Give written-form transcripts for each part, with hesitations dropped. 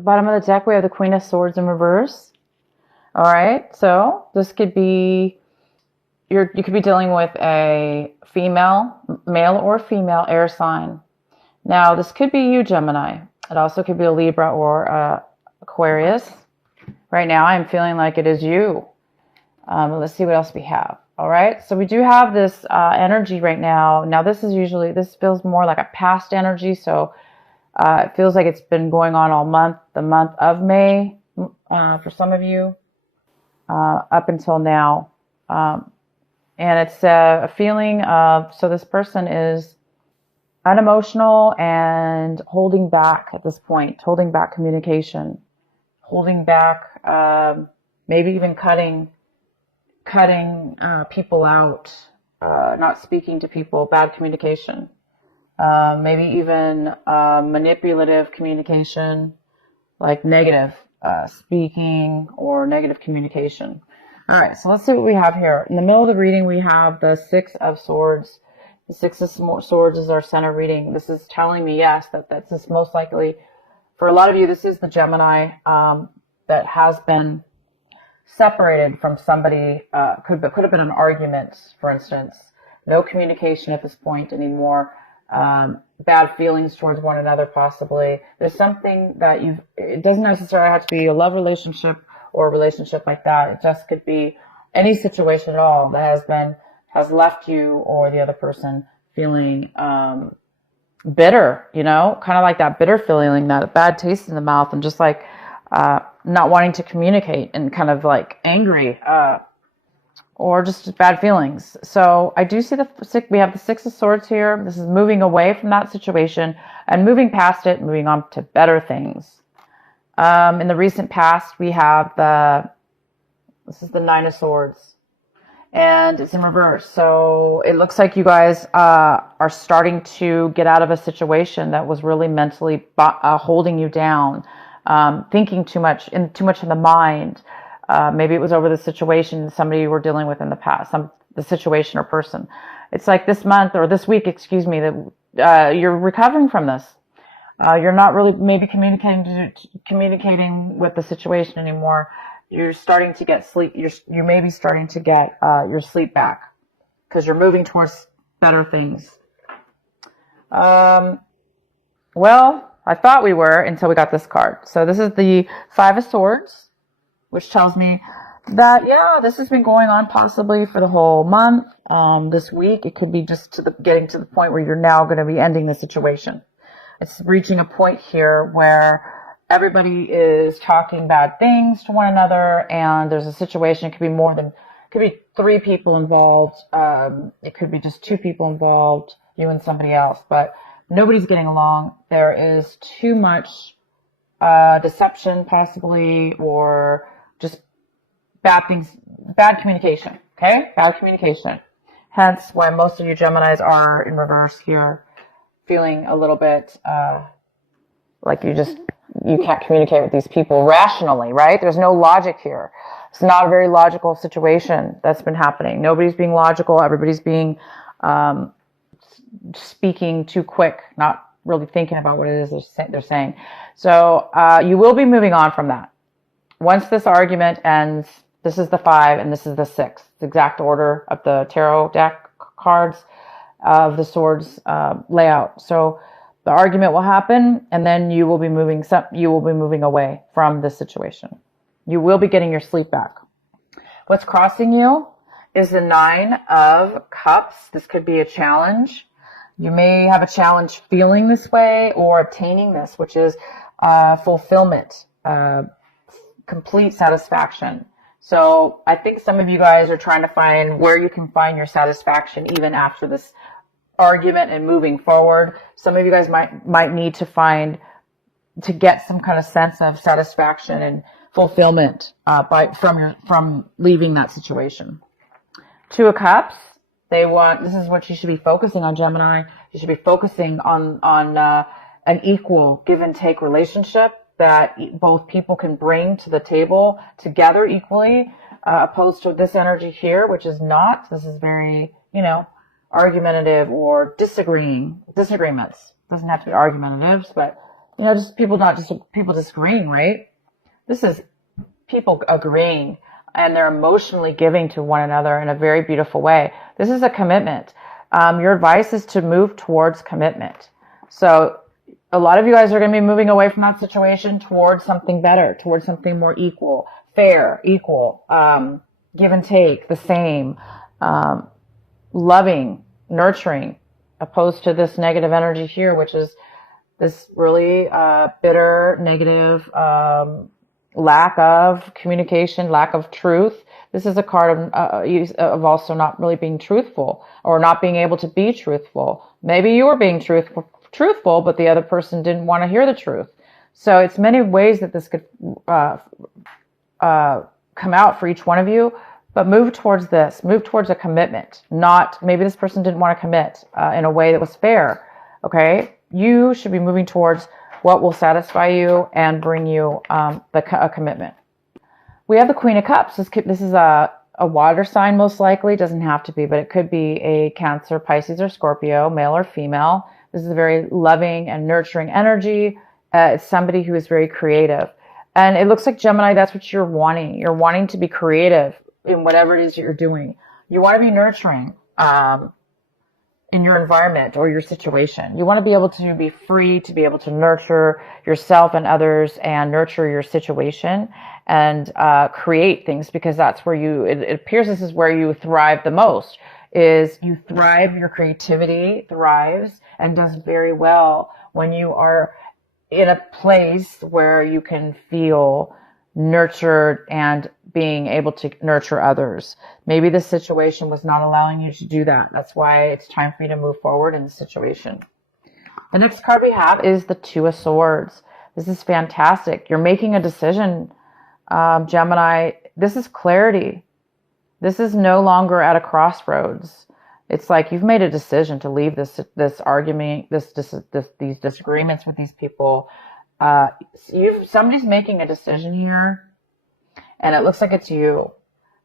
the bottom of the deck, we have the Queen of Swords in reverse. All right, so this could be, you could be dealing with a male or female air sign. Now, this could be you, Gemini. It also could be a Libra or Aquarius. Right now, I'm feeling like it is you. Let's see what else we have. All right, so we do have this energy right now. Now, this feels more like a past energy, so it feels like it's been going on all month, the month of May, for some of you, up until now. And it's a feeling of, so this person is unemotional and holding back at this point, holding back communication, holding back, maybe even cutting people out, not speaking to people, bad communication, maybe even manipulative communication, like negative speaking or negative communication. All right, so let's see what we have here. In the middle of the reading, we have the Six of Swords. The Six of Swords is our center reading. This is telling me, yes, that's just most likely, for a lot of you, this is the Gemini that has been separated from somebody. Could have been an argument, for instance. No communication at this point anymore. Bad feelings towards one another, possibly. There's something that it doesn't necessarily have to be a love relationship or a relationship like that. It just could be any situation at all that has left you or the other person feeling bitter, kind of like that bitter feeling, that bad taste in the mouth, and just like not wanting to communicate and kind of like angry, or just bad feelings. So I do see we have the Six of Swords here. This is moving away from that situation and moving past it, moving on to better things. In the recent past, we have this is the Nine of Swords, and it's in reverse. So it looks like you guys are starting to get out of a situation that was really mentally holding you down. Thinking too much in the mind. Maybe it was over the situation somebody you were dealing with in the past, the situation or person. It's like this month or this week, excuse me, that you're recovering from this. You're not really maybe communicating with the situation anymore. You're starting to get sleep. You may be starting to get your sleep back because you're moving towards better things. Well, I thought we were until we got this card. So this is the Five of Swords, which tells me that, yeah, this has been going on possibly for the whole month. This week, it could be just getting to the point where you're now going to be ending the situation. It's reaching a point here where everybody is talking bad things to one another, and there's a situation. It could be 3 people involved. It could be just 2 people involved, you and somebody else, but nobody's getting along. There is too much deception, possibly, or just bad communication. Okay, bad communication. Hence, why most of you Geminis are in reverse here, feeling a little bit like you can't communicate with these people rationally, right? There's no logic here. It's not a very logical situation that's been happening. Nobody's being logical. Everybody's being speaking too quick, not really thinking about what it is they're saying. So you will be moving on from that. Once this argument ends, this is the 5 and this is the 6, the exact order of the tarot deck cards of the swords layout. So the argument will happen, and then you will be moving away from this situation. You will be getting your sleep back. What's crossing you is the 9 of Cups. This could be a challenge. You may have a challenge feeling this way or obtaining this, which is fulfillment, complete satisfaction. So I think some of you guys are trying to find where you can find your satisfaction even after this argument and moving forward. Some of you guys might need to get some kind of sense of satisfaction and fulfillment from leaving that situation. 2 of Cups. This is what you should be focusing on, Gemini. You should be focusing on an equal give and take relationship that both people can bring to the table together equally, opposed to this energy here, which is not. This is very, argumentative or disagreements. Doesn't have to be argumentatives, but just people disagreeing, right? This is people agreeing, and they're emotionally giving to one another in a very beautiful way. This is a commitment. Your advice is to move towards commitment. So a lot of you guys are going to be moving away from that situation towards something better, towards something more equal, fair, equal, give and take, the same, loving, nurturing, opposed to this negative energy here, which is this really bitter, negative, lack of communication, lack of truth. This is a card of also not really being truthful, or not being able to be truthful. Maybe you were being truthful, but the other person didn't want to hear the truth. So it's many ways that this could come out for each one of you, but move towards this. Move towards a commitment. Not, maybe this person didn't want to commit in a way that was fair. Okay? You should be moving towards what will satisfy you and bring you a commitment. We have the Queen of Cups. This is a water sign, most likely. It doesn't have to be, but it could be a Cancer, Pisces, or Scorpio, male or female. This is a very loving and nurturing energy. It's somebody who is very creative. And it looks like, Gemini, that's what you're wanting. You're wanting to be creative in whatever it is you're doing. You want to be nurturing in your environment or your situation. You want to be able to be free to be able to nurture yourself and others, and nurture your situation, and create things, because that's where it appears this is where you thrive the most. Is you thrive, your creativity thrives and does very well when you are in a place where you can feel nurtured and being able to nurture others. Maybe this situation was not allowing you to do that. That's why it's time for you to move forward in the situation. The next card we have is the Two of Swords. This is fantastic. You're making a decision, Gemini. This is clarity. This is no longer at a crossroads. It's like you've made a decision to leave this argument, these disagreements with these people. Somebody's making a decision here, and it looks like it's you.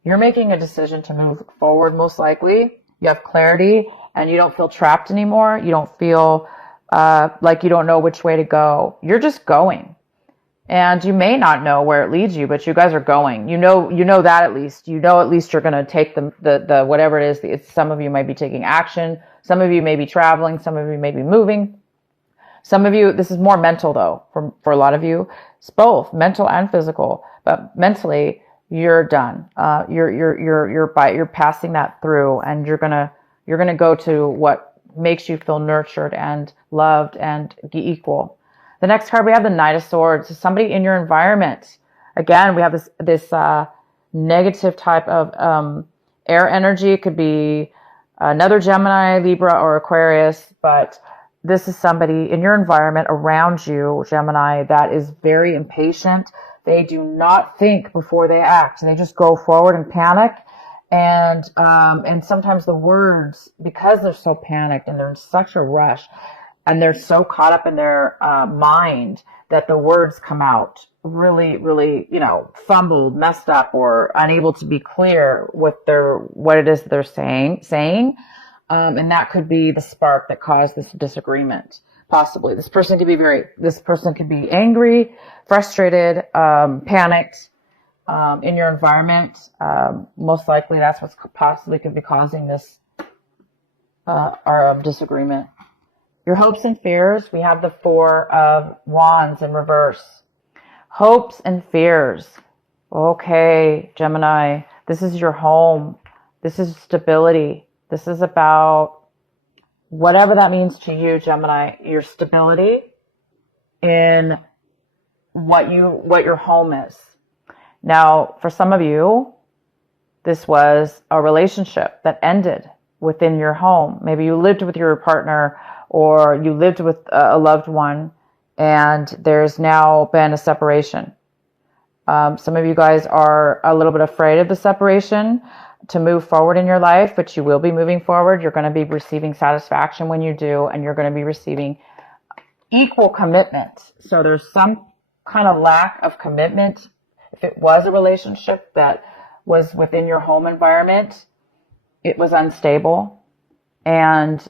You're making a decision to move forward, most likely. You have clarity, and you don't feel trapped anymore. You don't feel like you don't know which way to go. You're just going. And you may not know where it leads you, but you guys are going. You know that at least. You know at least you're going to take the whatever it is. Some of you might be taking action. Some of you may be traveling. Some of you may be moving. Some of you, this is more mental though, for a lot of you. It's both mental and physical. But mentally, you're done. You're passing that through, and you're gonna go to what makes you feel nurtured and loved and equal. The next card we have the Knight of Swords. So somebody in your environment. Again, we have this negative type of air energy. It could be another Gemini, Libra, or Aquarius, but this is somebody in your environment around you, Gemini, that is very impatient. They do not think before they act. They just go forward and panic. And sometimes the words, because they're so panicked and they're in such a rush, and they're so caught up in their mind, that the words come out really, really, fumbled, messed up, or unable to be clear with what it is they're saying. And that could be the spark that caused this disagreement. Possibly. This person could be angry, frustrated, panicked, in your environment. Most likely that's what's possibly could be causing this, disagreement. Your hopes and fears, we have the Four of Wands in reverse. Hopes and fears. Okay, Gemini, this is your home. This is stability. This is about whatever that means to you, Gemini, your stability in what your home is. Now, for some of you, this was a relationship that ended within your home. Maybe you lived with your partner, or you lived with a loved one, and there's now been a separation. Some of you guys are a little bit afraid of the separation to move forward in your life, but you will be moving forward. You're going to be receiving satisfaction when you do, and you're going to be receiving equal commitment. So there's some kind of lack of commitment. If it was a relationship that was within your home environment, it was unstable, and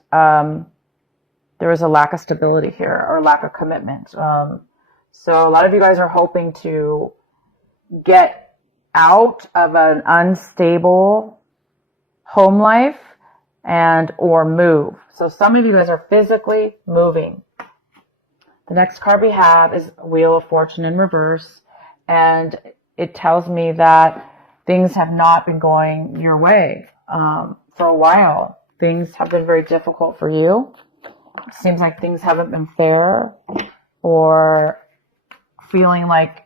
There is a lack of stability here, or lack of commitment. So a lot of you guys are hoping to get out of an unstable home life and or move. So some of you guys are physically moving. The next card we have is Wheel of Fortune in reverse, and it tells me that things have not been going your way for a while. Things have been very difficult for you. It seems like things haven't been fair, or feeling like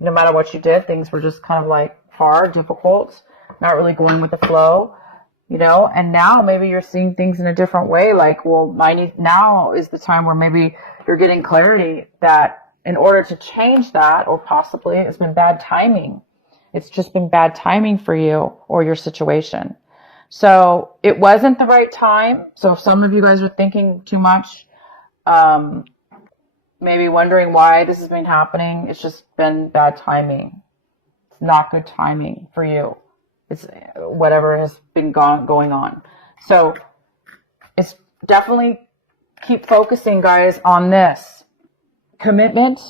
no matter what you did, things were just kind of like hard, difficult, not really going with the flow, you know. And now maybe you're seeing things in a different way. Like, well, now is the time where maybe you're getting clarity that in order to change that, or possibly it's been bad timing. It's just been bad timing for you or your situation. So it wasn't the right time. So if some of you guys are thinking too much, maybe wondering why this has been happening, it's just been bad timing. It's not good timing for you. It's whatever has been going on. So it's definitely keep focusing, guys, on this. Commitment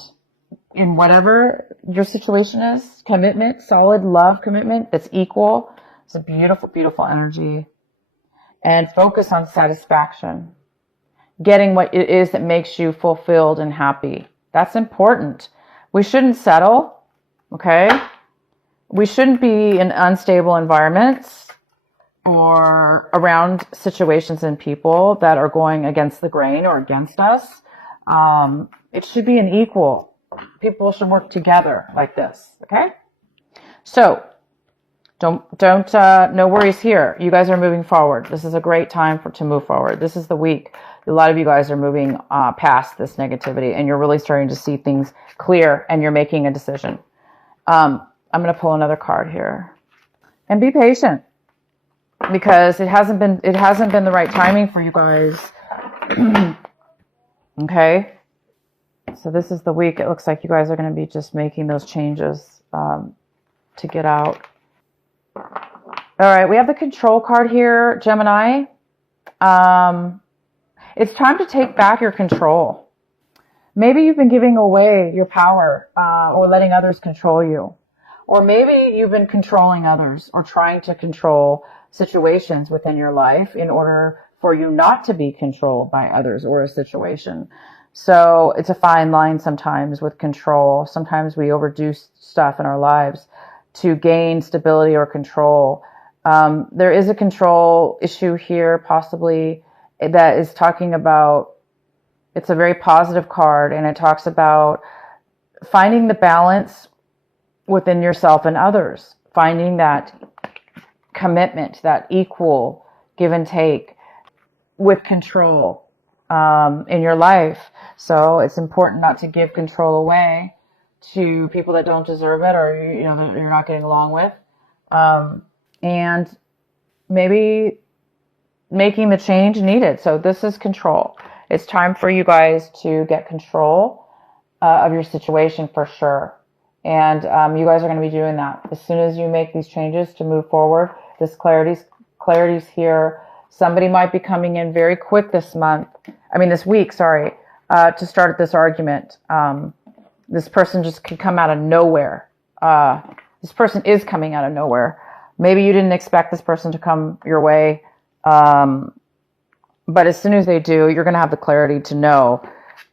in whatever your situation is. Commitment, solid love commitment that's equal. It's a beautiful, beautiful energy. And focus on satisfaction. Getting what it is that makes you fulfilled and happy. That's important. We shouldn't settle, okay? We shouldn't be in unstable environments or around situations and people that are going against the grain or against us. It should be an equal. People should work together like this, okay? So, no worries here. You guys are moving forward. This is a great time to move forward. This is the week. A lot of you guys are moving past this negativity, and you're really starting to see things clear, and you're making a decision. I'm going to pull another card here, and be patient, because it hasn't been the right timing for you guys. Okay, so this is the week. It looks like you guys are going to be just making those changes to get out. All right, we have the Control card here, Gemini. It's time to take back your control. Maybe you've been giving away your power or letting others control you. Or maybe you've been controlling others or trying to control situations within your life in order for you not to be controlled by others or a situation. So it's a fine line sometimes with control. Sometimes we overdo stuff in our lives to gain stability or control. There is a control issue here, possibly, that is talking about, it's a very positive card, and it talks about finding the balance within yourself and others, finding that commitment, that equal give and take with control in your life. So it's important not to give control away to people that don't deserve it, or that you're not getting along with, and maybe making the change needed. So this is control. It's time for you guys to get control of your situation for sure. And you guys are going to be doing that as soon as you make these changes to move forward. This clarity's here. Somebody might be coming in very quick this week, to start this argument. This person just can come out of nowhere. This person is coming out of nowhere. Maybe you didn't expect this person to come your way. But as soon as they do, you're going to have the clarity to know,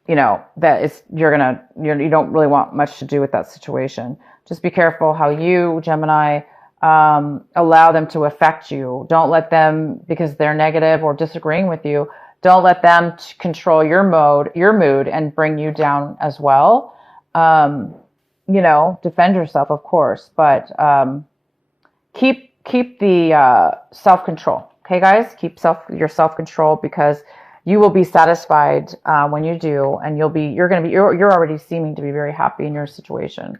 that you don't really want much to do with that situation. Just be careful how you, Gemini, allow them to affect you. Don't let them, because they're negative or disagreeing with you, don't let them control your mood and bring you down as well. Defend yourself, of course, but keep the self-control. Okay, guys, keep your self-control, because you will be satisfied when you do, and you're already seeming to be very happy in your situation.